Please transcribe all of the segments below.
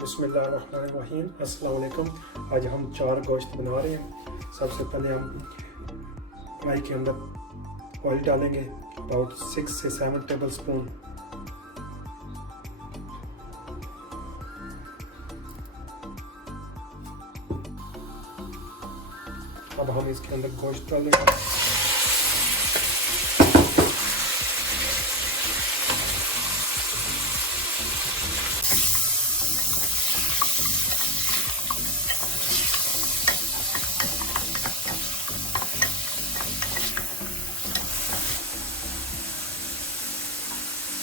बिस्मिल्लाहिर्रहमानिर्रहीम। अस्सलाम वालेकुम। आज हम चार गोश्त बना रहे हैं। सबसे पहले हम कढ़ाई के अंदर ऑयल डालेंगे, अबाउट 6 से 7 टेबल स्पून। अब हम इसके अंदर गोश्त डालेंगे।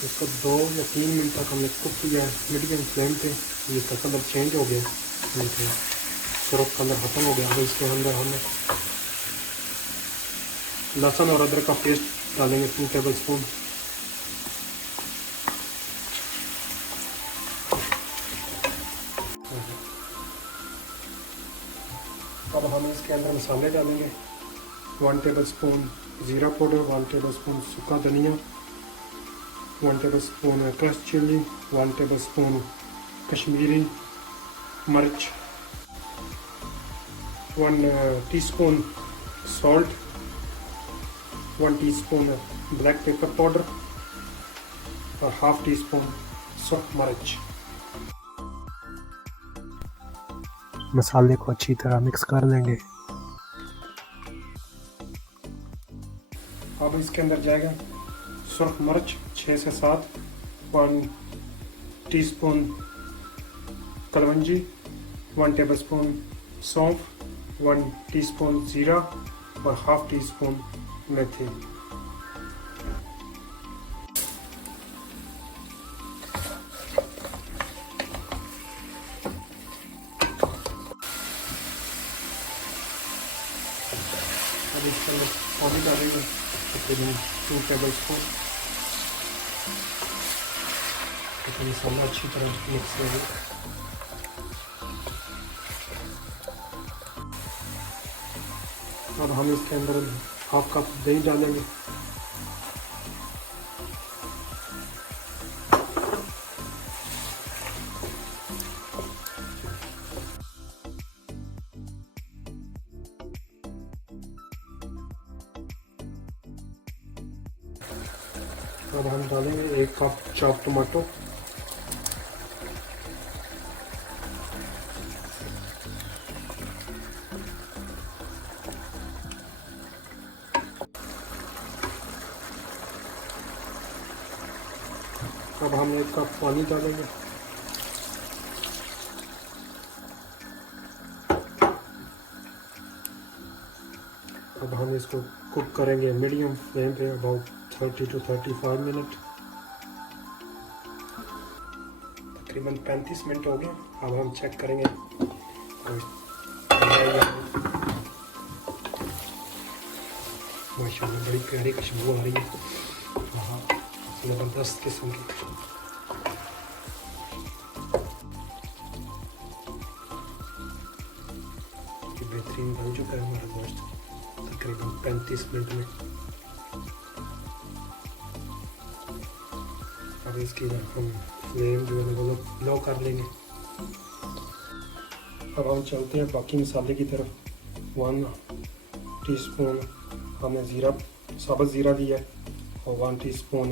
इसको 2 या 3 मिनट तक हमने कुक किया है मीडियम फ्लेम पे। इसका कलर चेंज हो गया, सुरख कलर ख़त्म हो गया। अब इसके अंदर हमने लहसुन और अदरक का पेस्ट डालेंगे 2 टेबल स्पून। अब हम इसके अंदर मसाले डालेंगे। 1 टेबल स्पून ज़ीरा पाउडर, 1 टेबल स्पून सूखा धनिया, 1 table spoon crush chilli, 1 table स्पून कश्मीरी मिर्च, 1 टीस्पून सॉल्ट, 1 टीस्पून ब्लैक पेपर पाउडर और हाफ टी स्पून सूख मिर्च। मसाले को अच्छी तरह मिक्स कर लेंगे। अब इसके अंदर जाएगा सुर्ख मिर्च 6 से 7, 1 टीस्पून कलवंजी, 1 टेबल स्पून सौंफ, 1 टीस्पून जीरा और हाफ टी स्पून मेथी। अब इसके अंदर पानी डालेंगे तकरीबन 2 टेबल स्पून। मसाला अच्छी तरह मिक्स करेंगे। अब हम इसके अंदर हाफ कप दही डालेंगे। अब हम डालेंगे 1 कप चॉप टमाटो। अब हम 1 कप पानी डालेंगे। अब हम इसको कुक करेंगे मीडियम फ्लेम पे अबाउट 30 to 35 मिनट। तकरीबन 35 मिनट हो गए। अब हम चेक करेंगे। माशाल्लाह बड़ी प्यारी खुशबू आ रही है। हाँ, ज़बरदस्त किस्म की। बेहतरीन बन चुका है हमारा गोश्त तकरीबन 35 मिनट में। अब इसकी हम फ्लेम जो है वो लो कर लेंगे। अब हम चलते हैं बाकी मसाले की तरफ। 1 टीस्पून हमने ज़ीरा, साबुत ज़ीरा दिया है और 1 टीस्पून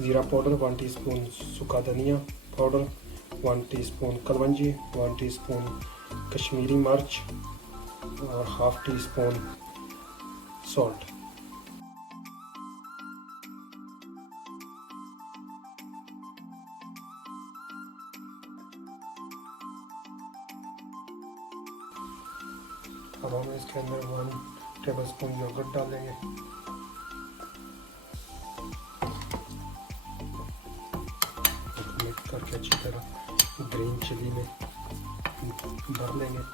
ज़ीरा पाउडर, 1 टीस्पून सूखा धनिया powder, 1 teaspoon kalonji, 1 teaspoon Kashmiri मिर्च और हाफ टी स्पून सॉल्ट। अब हम इसके अंदर 1 टेबल स्पून योगर्ट डालेंगे। मिक्स करके अच्छी तरह ग्रीन चिली में भर लेंगे।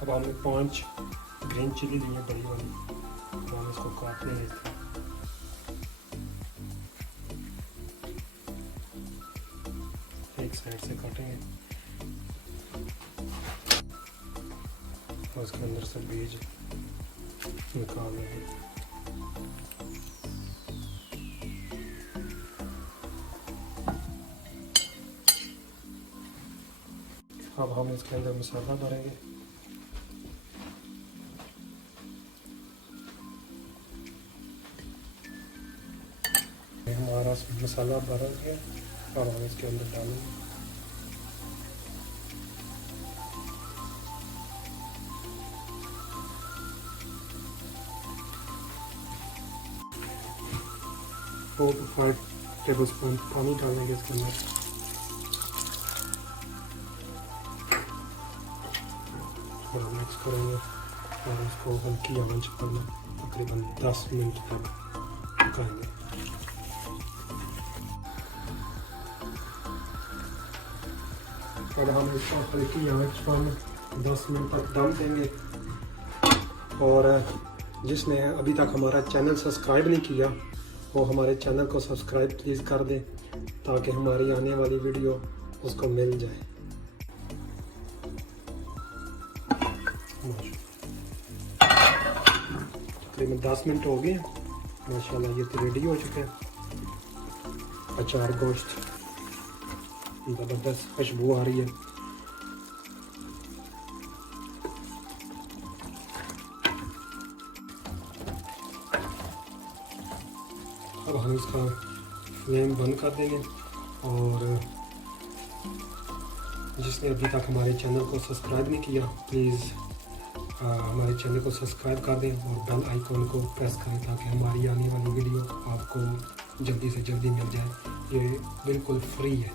अब हमने 5 ग्रीन चिली ली है बड़ी वाली। तो हम इसको काट लेंगे इस तरह। एक साइड से काटेंगे और उसके अंदर से बीज निकाल लेंगे। अब हम इसके अंदर मसाला भरेंगे। हमारा मसाला भर गया, अब हम इसके अंदर डालेंगे। फोर टू 5 टेबल स्पून पानी डालेंगे इसके अंदर। थोड़ा मिक्स करेंगे और इसको हल्की आंच पर तकरीबन 10 मिनट तक पकाएंगे। अब हम इसको हल्की आंच पर 10 मिनट तक दम देंगे। और जिसने अभी तक हमारा चैनल सब्सक्राइब नहीं किया वो हमारे चैनल को सब्सक्राइब प्लीज़ कर दें ताकि हमारी आने वाली वीडियो उसको मिल जाए। तकरीबन 10 मिनट हो गए माशाल्लाह, ये तो रेडी हो चुके हैं। अचार गोश्त ज़बरदस्त खुशबू आ रही है। अब हम इसका फ्लेम बंद कर देंगे और जिसने अभी तक हमारे चैनल को सब्सक्राइब नहीं किया प्लीज़ हमारे चैनल को सब्सक्राइब कर दें और बेल आइकॉन को प्रेस करें ताकि हमारी आने वाली वीडियो आपको जल्दी से जल्दी मिल जाए। ये बिल्कुल फ्री है।